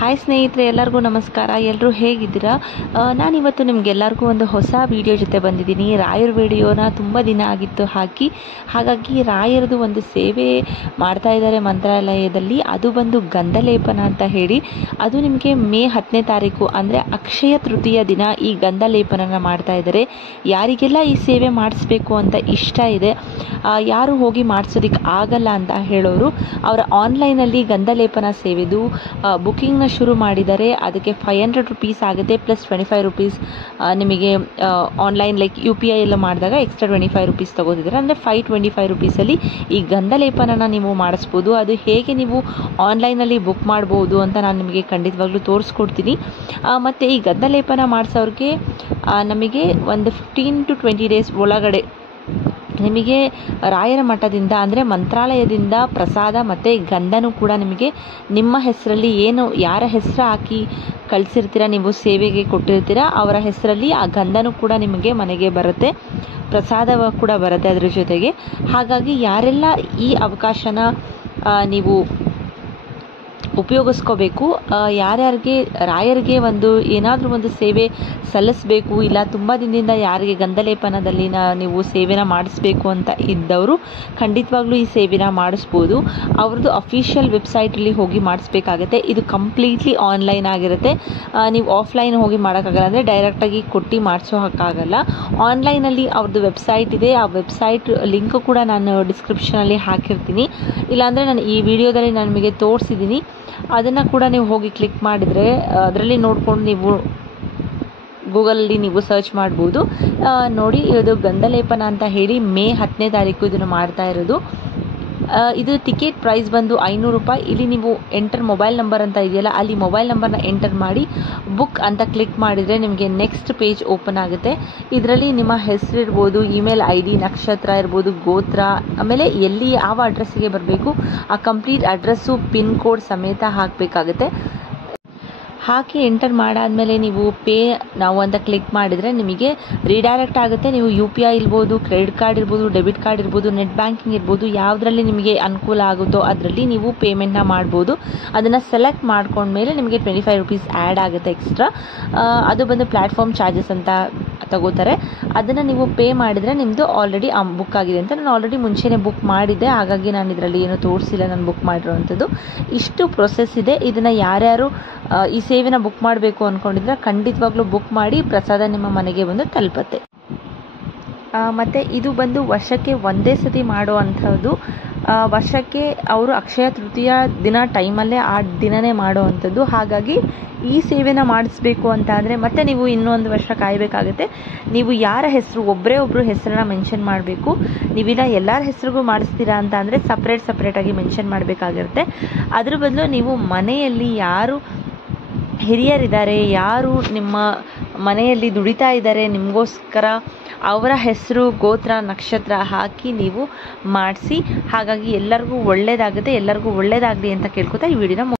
Hi ಸ್ನೇಹಿತರೆ, ಎಲ್ಲರಿಗೂ ನಮಸ್ಕಾರ. ಎಲ್ಲರೂ ಹೇಗಿದ್ದೀರಾ? ನಾನಿವತ್ತು ನಿಮಗೆಲ್ಲರಿಗೂ ಒಂದು ಹೊಸ ವಿಡಿಯೋ ಜೊತೆ ಬಂದಿದ್ದೀನಿ. ರಾಯರ ವಿಡಿಯೋನ ತುಂಬ ದಿನ ಆಗಿತ್ತು ಹಾಗಾಗಿ ರಾಯರದು ಒಂದು ಸೇವೆ ಮಾಡ್ತಾ ಇದ್ದಾರೆ ಮಂತ್ರಾಲಯದಲ್ಲಿ. ಅದು ಬಂದು ಗಂಧಲೇಪನ ಅಂತ ಹೇಳಿ. ಅದು ನಿಮಗೆ ಮೇ 10ನೇ ತಾರೀಕು ಅಂದರೆ ಅಕ್ಷಯ ತೃತೀಯ ದಿನ ಈ ಗಂಧಲೇಪನ ಮಾಡ್ತಾ ಇದ್ದಾರೆ. ಯಾರಿಗೆಲ್ಲ ಈ ಸೇವೆ ಮಾಡಿಸ್ಬೇಕು ಅಂತ ಇಷ್ಟ ಇದೆ, ಯಾರು ಹೋಗಿ ಮಾಡಿಸೋದಕ್ಕೆ ಆಗಲ್ಲ ಅಂತ ಹೇಳೋರು, ಅವರ ಆನ್ಲೈನಲ್ಲಿ ಗಂಧಲೇಪನ ಸೇವೆದು ಬುಕ್ಕಿಂಗ್ನ ಶುರು ಮಾಡಿದ್ದಾರೆ. ಅದಕ್ಕೆ 500 ರುಪೀಸ್ ಆಗುತ್ತೆ, ಪ್ಲಸ್ 25 ರುಪೀಸ್ ನಿಮಗೆ ಆನ್ಲೈನ್ ಲೈಕ್ UPI ಎಲ್ಲ ಮಾಡಿದಾಗ ಎಕ್ಸ್ಟ್ರಾ 25 ರುಪೀಸ್ ತಗೋತಿದ್ದಾರೆ. ಅಂದರೆ 525 ರುಪೀಸಲ್ಲಿ ಈ ಗಂಧಲೇಪನ ನೀವು ಮಾಡಿಸ್ಬೋದು. ಅದು ಹೇಗೆ ನೀವು ಆನ್ಲೈನಲ್ಲಿ ಬುಕ್ ಮಾಡ್ಬೋದು ಅಂತ ನಾನು ನಿಮಗೆ ಖಂಡಿತವಾಗ್ಲೂ ತೋರಿಸ್ಕೊಡ್ತೀನಿ. ಮತ್ತು ಈ ಗಂಧಲೇಪನ ಮಾಡಿಸೋರಿಗೆ ನಮಗೆ ಒಂದು 15 to 20 ಡೇಸ್ ಒಳಗಡೆ ನಿಮಗೆ ರಾಯರ ಮಠದಿಂದ ಅಂದರೆ ಮಂತ್ರಾಲಯದಿಂದ ಪ್ರಸಾದ ಮತ್ತು ಗಂಧನೂ ಕೂಡ ನಿಮಗೆ ನಿಮ್ಮ ಹೆಸರಲ್ಲಿ ಯಾರ ಹೆಸರು ಹಾಕಿ ಕಳಿಸಿರ್ತೀರ, ನೀವು ಸೇವೆಗೆ ಕೊಟ್ಟಿರ್ತೀರ, ಅವರ ಹೆಸರಲ್ಲಿ ಆ ಗಂಧನೂ ಕೂಡ ನಿಮಗೆ ಮನೆಗೆ ಬರುತ್ತೆ, ಪ್ರಸಾದ ಕೂಡ ಬರುತ್ತೆ ಅದ್ರ ಜೊತೆಗೆ. ಹಾಗಾಗಿ ಯಾರೆಲ್ಲ ಈ ಅವಕಾಶನ ನೀವು ಉಪಯೋಗಿಸ್ಕೋಬೇಕು, ಯಾರ್ಯಾರಿಗೆ ರಾಯರಿಗೆ ಏನಾದರೂ ಒಂದು ಸೇವೆ ಸಲ್ಲಿಸಬೇಕು, ಇಲ್ಲ ತುಂಬ ದಿನದಿಂದ ಯಾರಿಗೆ ಗಂಧಲೇಪನದಲ್ಲಿ ನೀವು ಸೇವೆನ ಮಾಡಿಸ್ಬೇಕು ಅಂತ ಇದ್ದವರು ಖಂಡಿತವಾಗ್ಲೂ ಈ ಸೇವೆನ ಮಾಡಿಸ್ಬೋದು. ಅವ್ರದ್ದು ಅಫಿಷಿಯಲ್ ವೆಬ್ಸೈಟಲ್ಲಿ ಹೋಗಿ ಮಾಡಿಸ್ಬೇಕಾಗತ್ತೆ. ಇದು ಕಂಪ್ಲೀಟ್ಲಿ ಆನ್ಲೈನ್ ಆಗಿರುತ್ತೆ. ನೀವು ಆಫ್ಲೈನ್ ಹೋಗಿ ಮಾಡೋಕ್ಕಾಗಲ್ಲ, ಅಂದರೆ ಡೈರೆಕ್ಟಾಗಿ ಕೊಟ್ಟು ಮಾಡಿಸೋಕ್ಕಾಗಲ್ಲ. ಆನ್ಲೈನಲ್ಲಿ ಅವ್ರದ್ದು ವೆಬ್ಸೈಟ್ ಇದೆ. ಆ ವೆಬ್ಸೈಟ್ ಲಿಂಕ್ ಕೂಡ ನಾನು ಡಿಸ್ಕ್ರಿಪ್ಷನಲ್ಲಿ ಹಾಕಿರ್ತೀನಿ, ಇಲ್ಲಾಂದರೆ ನಾನು ಈ ವಿಡಿಯೋದಲ್ಲಿ ನಾನು ನಿಮಗೆ ತೋರಿಸಿದ್ದೀನಿ. ಅದನ್ನು ಕೂಡ ನೀವು ಹೋಗಿ ಕ್ಲಿಕ್ ಮಾಡಿದರೆ ಅದರಲ್ಲಿ ನೋಡ್ಕೊಂಡು ನೀವು ಗೂಗಲಲ್ಲಿ ನೀವು ಸರ್ಚ್ ಮಾಡ್ಬೋದು. ನೋಡಿ, ಇದು ಗಂಧಲೇಪನ ಅಂತ ಹೇಳಿ ಮೇ 10ನೇ ತಾರೀಕು ಇದನ್ನು ಮಾಡ್ತಾ ಇರೋದು. ಇದು ಟಿಕೆಟ್ ಪ್ರೈಸ್ ಬಂದು 500 ರೂಪಾಯಿ. ಇಲ್ಲಿ ನೀವು ಎಂಟರ್ ಮೊಬೈಲ್ ನಂಬರ್ ಅಂತ ಇದೆಯಲ್ಲ, ಅಲ್ಲಿ ಮೊಬೈಲ್ ನಂಬರ್ನ ಎಂಟರ್ ಮಾಡಿ ಬುಕ್ ಅಂತ ಕ್ಲಿಕ್ ಮಾಡಿದರೆ ನಿಮಗೆ ನೆಕ್ಸ್ಟ್ ಪೇಜ್ ಓಪನ್ ಆಗುತ್ತೆ. ಇದರಲ್ಲಿ ನಿಮ್ಮ ಹೆಸರು ಇರ್ಬೋದು, ಇಮೇಲ್ ID, ನಕ್ಷತ್ರ ಇರ್ಬೋದು, ಗೋತ್ರ, ಆಮೇಲೆ ಎಲ್ಲಿ ಯಾವ ಅಡ್ರೆಸ್ಸಿಗೆ ಬರಬೇಕು ಆ ಕಂಪ್ಲೀಟ್ ಅಡ್ರೆಸ್ಸು, ಪಿನ್ ಕೋಡ್ ಸಮೇತ ಹಾಕಬೇಕಾಗುತ್ತೆ. ಹಾಕಿ ಎಂಟರ್ ಮಾಡಾದಮೇಲೆ ನೀವು ನಾವು ಅಂತ ಕ್ಲಿಕ್ ಮಾಡಿದರೆ ನಿಮಗೆ ರೀಡೈರೆಕ್ಟ್ ಆಗುತ್ತೆ. ನೀವು UPI ಇರ್ಬೋದು, ಕ್ರೆಡಿಟ್ ಕಾರ್ಡ್ ಇರ್ಬೋದು, ಡೆಬಿಟ್ ಕಾರ್ಡ್ ಇರ್ಬೋದು, ನೆಟ್ ಬ್ಯಾಂಕಿಂಗ್ ಇರ್ಬೋದು, ಯಾವುದರಲ್ಲಿ ನಿಮಗೆ ಅನುಕೂಲ ಆಗುತ್ತೋ ಅದರಲ್ಲಿ ನೀವು ಪೇಮೆಂಟ್ನ ಮಾಡ್ಬೋದು. ಅದನ್ನು ಸೆಲೆಕ್ಟ್ ಮಾಡ್ಕೊಂಡ್ಮೇಲೆ ನಿಮಗೆ 25 ರುಪೀಸ್ ಆ್ಯಡ್ ಆಗುತ್ತೆ ಎಕ್ಸ್ಟ್ರಾ. ಅದು ಬಂದು ಪ್ಲ್ಯಾಟ್ಫಾರ್ಮ್ ಚಾರ್ಜಸ್ ಅಂತ ತಗೋತಾರೆ. ಅದನ್ನು ನೀವು ಪೇ ಮಾಡಿದರೆ ನಿಮ್ಮದು ಆಲ್ರೆಡಿ ಬುಕ್ ಆಗಿದೆ ಅಂತ. ನಾನು ಆಲ್ರೆಡಿ ಮುಂಚೆನೇ ಬುಕ್ ಮಾಡಿದ್ದೆ, ಹಾಗಾಗಿ ನಾನು ಇದರಲ್ಲಿ ಏನೂ ತೋರಿಸಿಲ್ಲ ನಾನು ಬುಕ್ ಮಾಡಿರೋವಂಥದ್ದು. ಇಷ್ಟು ಪ್ರೊಸೆಸ್ ಇದೆ. ಇದನ್ನು ಯಾರ್ಯಾರು ಈ ಸೇವೆನ ಬುಕ್ ಮಾಡಬೇಕು ಅಂದ್ಕೊಂಡಿದ್ರೆ ಖಂಡಿತವಾಗ್ಲೂ ಬುಕ್ ಮಾಡಿ, ಪ್ರಸಾದ ನಿಮ್ಮ ಮನೆಗೆ ಬಂದು ತಲುಪುತ್ತೆ. ಮತ್ತು ಇದು ಬಂದು ವರ್ಷಕ್ಕೆ ಒಂದೇ ಸತಿ ಮಾಡೋ ಅಂಥದ್ದು. ವರ್ಷಕ್ಕೆ ಅವರು ಅಕ್ಷಯ ತೃತೀಯ ದಿನ ಟೈಮಲ್ಲೇ ಆ ದಿನವೇ ಮಾಡೋ ಅಂಥದ್ದು. ಹಾಗಾಗಿ ಈ ಸೇವೆನ ಮಾಡಿಸ್ಬೇಕು ಅಂತ ಅಂದರೆ ಮತ್ತೆ ನೀವು ಇನ್ನೊಂದು ವರ್ಷ ಕಾಯಬೇಕಾಗುತ್ತೆ. ನೀವು ಯಾರ ಹೆಸರು, ಒಬ್ಬರು ಹೆಸರನ್ನ ಮೆನ್ಷನ್ ಮಾಡಬೇಕು. ನೀವಿಲ್ಲ ಎಲ್ಲರ ಹೆಸರಿಗೂ ಮಾಡಿಸ್ತೀರಾ ಅಂತ ಅಂದರೆ ಸಪ್ರೇಟಾಗಿ ಮೆನ್ಷನ್ ಮಾಡಬೇಕಾಗಿರುತ್ತೆ. ಅದ್ರ ಬದಲು ನೀವು ಮನೆಯಲ್ಲಿ ಯಾರು ಹಿರಿಯರಿದ್ದಾರೆ, ಯಾರು ನಿಮ್ಮ ಮನೆಯಲ್ಲಿ ದುಡಿತಾ ಇದ್ದಾರೆ ನಿಮಗೋಸ್ಕರ, ಅವರ ಹೆಸರು, ಗೋತ್ರ, ನಕ್ಷತ್ರ ಹಾಕಿ ನೀವು ಮಾಡಿಸಿ. ಹಾಗಾಗಿ ಎಲ್ಲರಿಗೂ ಒಳ್ಳೆಯದಾಗುತ್ತೆ. ಎಲ್ಲರಿಗೂ ಒಳ್ಳೆಯದಾಗಲಿ ಅಂತ ಕೇಳ್ಕೊತಾ ಈ ವಿಡಿಯೋನ